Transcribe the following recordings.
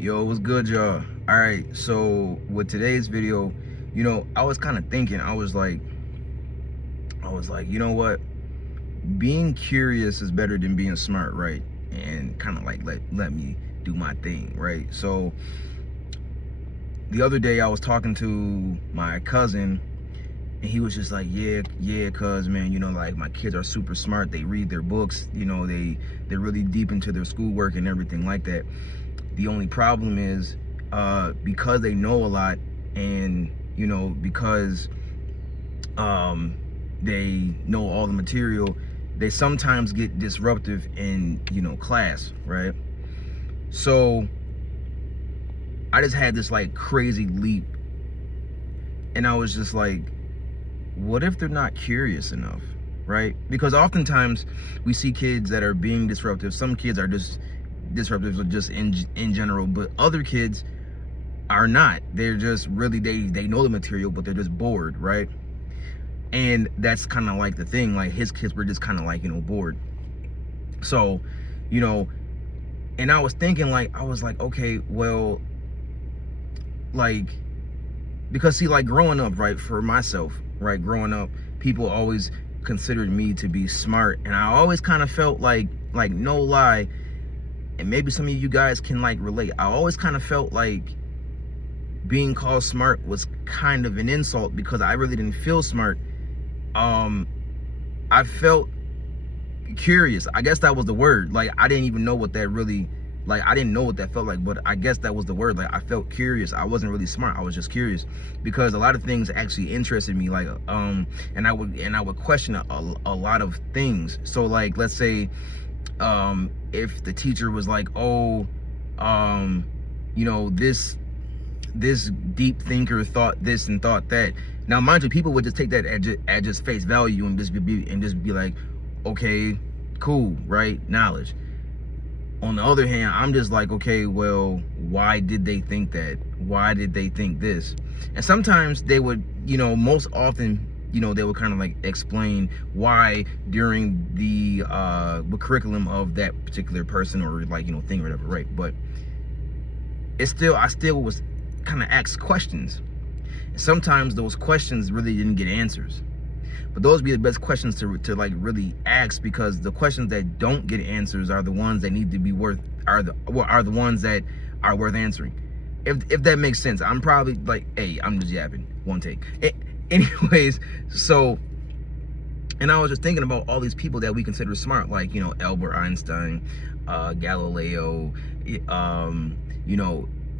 Yo, what's good, y'all? All right, so with today's video, I was kind of thinking, you know what? Being curious is better than being smart, right? And kind of like let me do my thing, right? So the other day I was talking to my cousin, and he was just like, yeah, cuz man, like my kids are super smart. They read their books, they're really deep into their schoolwork and everything like that. The only problem is because they know a lot, and because they know all the material, they sometimes get disruptive in class, right? So I just had this like crazy leap, and I was just like, what if they're not curious enough, right? Because oftentimes we see kids that are being disruptive. Some kids are just disruptive just in general, but other kids are not. They're just really, they know the material, but they're just bored, right? And that's kind of like the thing. Like his kids were just kind of like bored. So and I was thinking, like, I was like, okay, well, like, because see, like, growing up, right, for myself, right, growing up, people always considered me to be smart, and I always kind of felt like no lie, and maybe some of you guys can like relate, I always kind of felt like being called smart was kind of an insult, because I really didn't feel smart. I felt curious. I guess that was the word. Like, I didn't even know what that really, like, I didn't know what that felt like, but I guess that was the word. Like, I felt curious. I wasn't really smart. I was just curious, because a lot of things actually interested me. Like, and I would question a lot of things. So, like, let's say, if the teacher was like, oh, this deep thinker thought this and thought that. Now, mind you, people would just take that at just face value and just be like, okay, cool, right? Knowledge. On the other hand, I'm just like, okay, well, why did they think that? Why did they think this? And sometimes they would, most often, they would kind of like explain why during the curriculum of that particular person, or like, thing or whatever, right? But I still was kind of asked questions. And sometimes those questions really didn't get answers. But those be the best questions to like really ask, because the questions that don't get answers are the ones that need to be are the ones that are worth answering. If that makes sense. I'm probably like, hey, I'm just yapping. One take. Anyways, so, and I was just thinking about all these people that we consider smart, like, Albert Einstein, Galileo,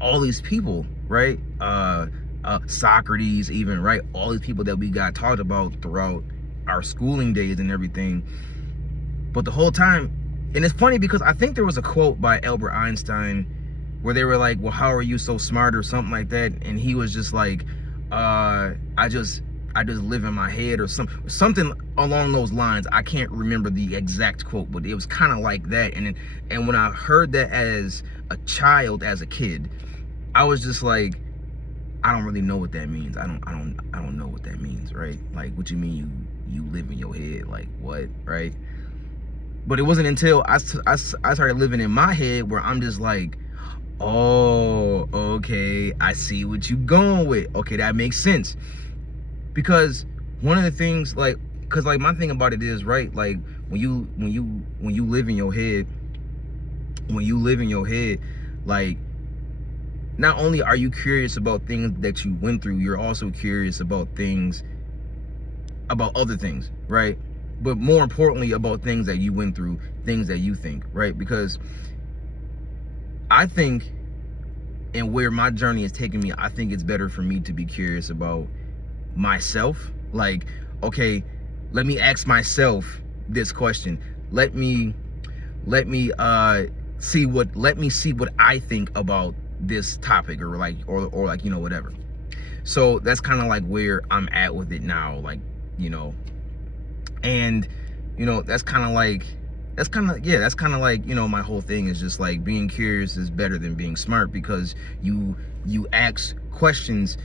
all these people, right? Socrates, even, right? All these people that we got talked about throughout our schooling days and everything. But the whole time, and it's funny because I think there was a quote by Albert Einstein where they were like, well, how are you so smart, or something like that? And he was just like, I just live in my head, or something along those lines. I can't remember the exact quote, but it was kind of like that. And when I heard that as a child, as a kid, I was just like, I don't really know what that means. I don't know what that means, right? Like, what you mean you live in your head? Like, what, right? But it wasn't until I started living in my head where I'm just like, oh, okay, I see what you going with. Okay, that makes sense. Because one of the things, like, because like my thing about it is, right, like when you live in your head, like, not only are you curious about things that you went through, you're also curious about other things, right? But more importantly, about things that you went through, things that you think, right? Because I think, and where my journey is taking me, I think it's better for me to be curious about myself. Like, okay, let me ask myself this question. Let me see what I think about this topic, or like whatever. So that's kind of like where I'm at with it now, like, and that's kind of like my whole thing is just like, being curious is better than being smart, because you ask questions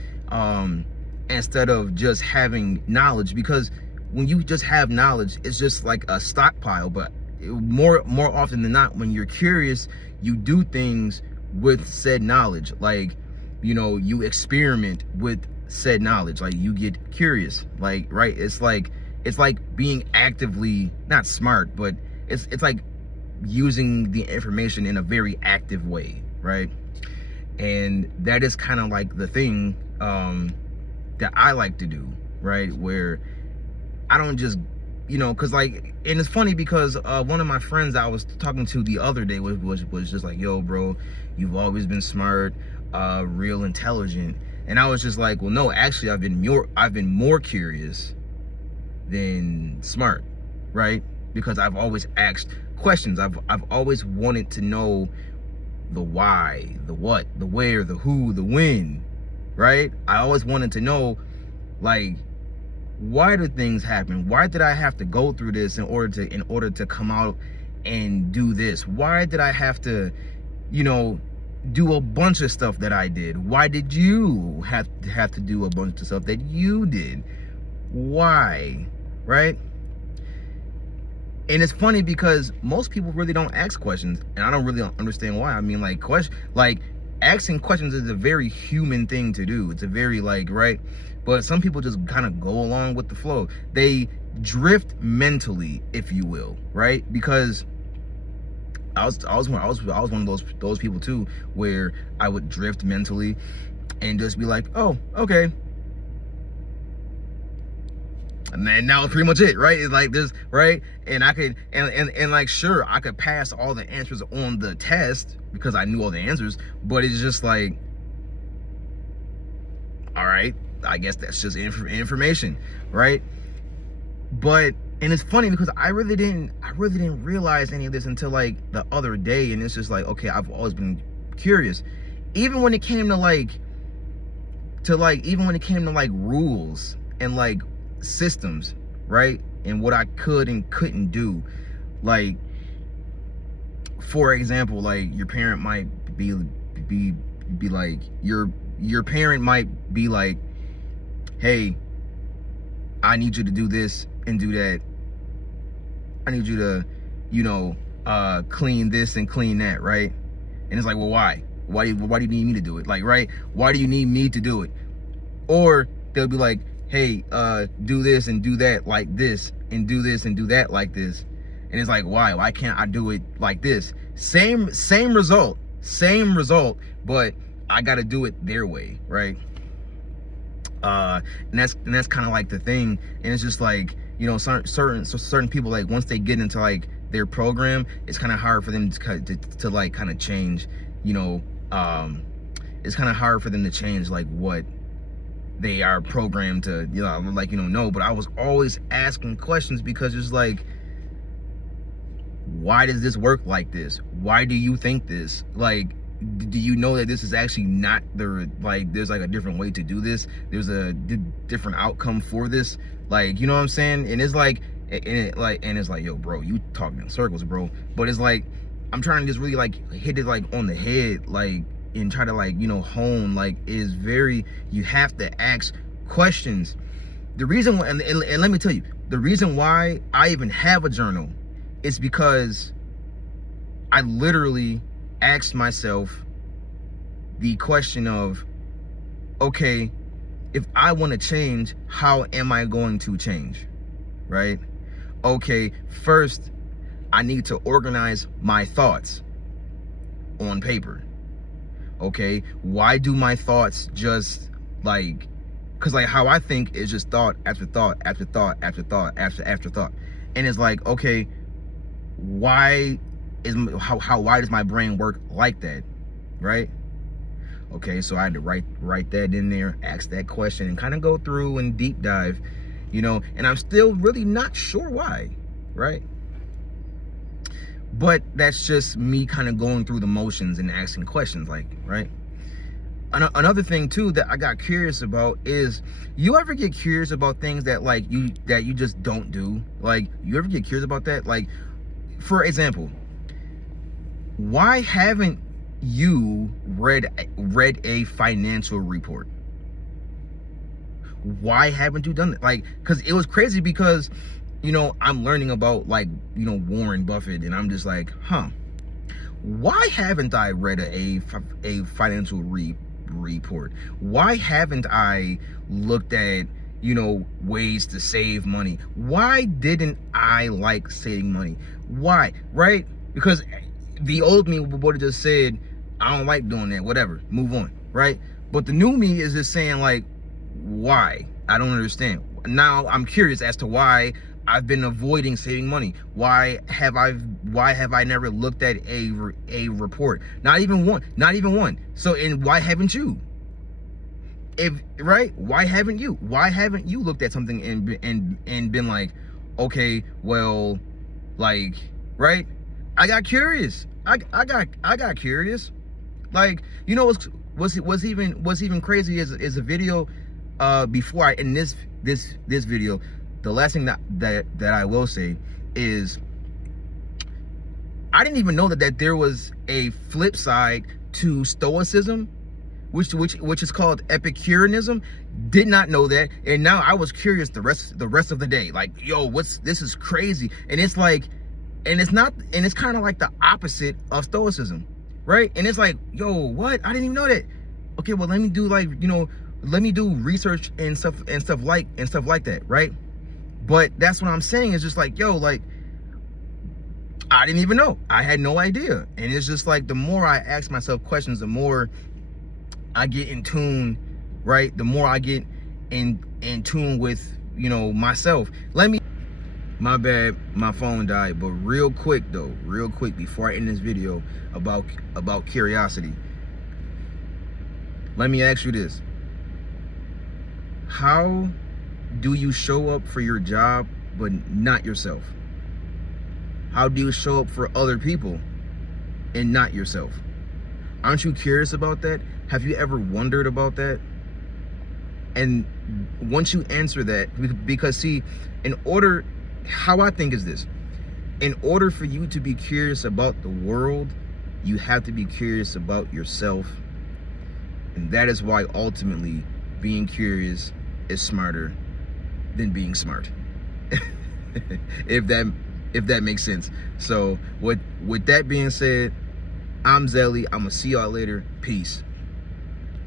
instead of just having knowledge. Because when you just have knowledge, it's just like a stockpile. But more often than not, when you're curious, you do things with said knowledge. Like, you know, you experiment with said knowledge. Like, you get curious. Like, right? It's like being actively not smart, but it's like using the information in a very active way, right? And that is kind of like the thing that I like to do, right? Where I don't just, you know, because like, and it's funny because one of my friends I was talking to the other day was just like, yo, bro, you've always been smart, real intelligent. And I was just like, well, no, actually, I've been more curious than smart, right? Because I've always asked questions. I've always wanted to know the why, the what, the where, the who, the when, right? I always wanted to know, like, why do things happen? Why did I have to go through this in order to come out and do this? Why did I have to, you know, do a bunch of stuff that I did? Why did you have to do a bunch of stuff that you did? Why, right? And it's funny because most people really don't ask questions, and I don't really understand why. I mean, like, asking questions is a very human thing to do. It's a very, like, right? But some people just kind of go along with the flow. They drift mentally, if you will, right? Because I was one of those people too, where I would drift mentally and just be like, oh, okay. And then now it's pretty much it, right? It's like this, right? And I could, and like, sure, I could pass all the answers on the test because I knew all the answers, but it's just like, all right, I guess that's just information, right? But, and it's funny because I really didn't realize any of this until like the other day. And it's just like, okay, I've always been curious. Even when it came to like rules and like systems, right? And what I could and couldn't do. Like, for example, like your parent might be like, your parent might be like, hey, I need you to do this and do that. I need you to, you know, clean this and clean that, right? And it's like, well, why? Why do you need me to do it? Like, right? Why do you need me to do it? Or they'll be like, hey, do this and do that like this, and do this and do that like this. And it's like, why can't I do it like this? Same result, but I got to do it their way, right? And that's kind of like the thing. And it's just like, you know, certain people, like, once they get into like their program, it's kind of hard for them to like kind of change, you know. It's kind of hard for them to change like what they are programmed to, you know, like, you know. But I was always asking questions because it's like, why does this work like this? Why do you think this? Like, do you know that this is actually not the, like, there's like a different way to do this? There's a different outcome for this, like, you know what I'm saying? And it's like, and it's like, yo, bro, you talking in circles, bro. But it's like, I'm trying to just really like hit it like on the head, like, and try to like, you know, hone, like, is very, you have to ask questions. The reason why, and let me tell you, the reason why I even have a journal is because I literally asked myself the question of, okay, if I want to change, how am I going to change, right? Okay, first, I need to organize my thoughts on paper. Okay, why do my thoughts just like, because like how I think is just thought after thought after thought after thought after thought. And it's like, okay, why does my brain work like that, right? Okay, so I had to write that in there, ask that question, and kind of go through and deep dive, you know. And I'm still really not sure why, right? But that's just me kind of going through the motions and asking questions, like, right? Another thing too that I got curious about is, you ever get curious about things that like you just don't do? Like, you ever get curious about that? Like, for example, why haven't you read a financial report? Why haven't you done it? Like, because it was crazy because, you know, I'm learning about, like, you know, Warren Buffett, and I'm just like, huh, why haven't I read a financial report? Why haven't I looked at, you know, ways to save money? Why didn't I like saving money? Why? Right? Because the old me would have just said, I don't like doing that, whatever, move on, right? But the new me is just saying, like, why? I don't understand. Now I'm curious as to why I've been avoiding saving money. Why have I never looked at a report? Not even one. So, and why haven't you? Why haven't you? Why haven't you looked at something and been like, okay, well, like, right? I got curious. I got curious. Like, you know what's even crazy is a video before I end this video. The last thing that I will say is I didn't even know that there was a flip side to Stoicism, which is called Epicureanism. Did not know that, and now I was curious the rest of the day. Like, yo, this is crazy, and it's like, and it's kind of like the opposite of Stoicism, right? And it's like, yo, what? I didn't even know that. Okay, well, let me do, like, you know, let me do research and stuff like that, right? But that's what I'm saying, is just like, yo, like, I didn't even know. I had no idea. And it's just like, the more I ask myself questions, the more I get in tune, right? The more I get in tune with, you know, myself. My bad, my phone died. But real quick before I end this video about curiosity, let me ask you this. How do you show up for your job but not yourself? How do you show up for other people and not yourself? Aren't you curious about that? Have you ever wondered about that? And once you answer that, because see, how I think is this: in order for you to be curious about the world, you have to be curious about yourself. And that is why ultimately being curious is smarter than being smart. if that makes sense. So with that being said, I'm Zelly. I'm gonna see y'all later. Peace.